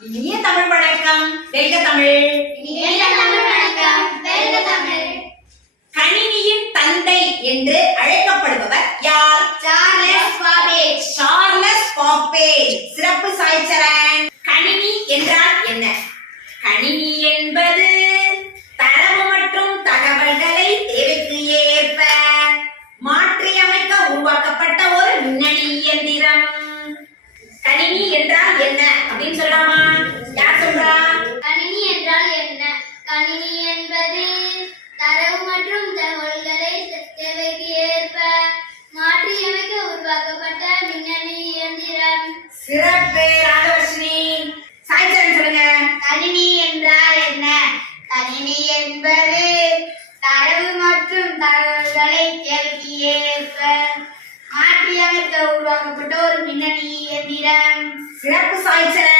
இனிய தமிழ் வணக்கம். வெல்க தமிழ். இனிய தமிழ் வணக்கம். வெல்க தமிழ். கணினியின் தந்தை என்று அழைக்கப்படுபவர் யார்? Charles Babbage. Charles Babbage. சிறப்பு சாய்ச்சரன். கணினி என்றால் என்ன? கணினி என்பது தரவு மற்றும் தகவல்களை தேவைக்கு ஏற்ப மாற்றியமைக்க உருவாக்கப்பட்ட ஒரு மின்னணு இயந்திரம். கணினி என்றால் என்ன? அப்படின்னு சொல்லலாம் சிறப்பு ராஜலட்சுமி சாய்ச்சரன் சொல்லுங்க. கணினி என்றால் என்ன? கணினி என்பது தரவு மற்றும் தகவல்களை தேவைக்கு ஏற்ப மாற்றியமைக்க உருவாக்கப்பட்ட ஒரு பின்னணி எந்திரம் சிறப்பு சாய்ச்சரன்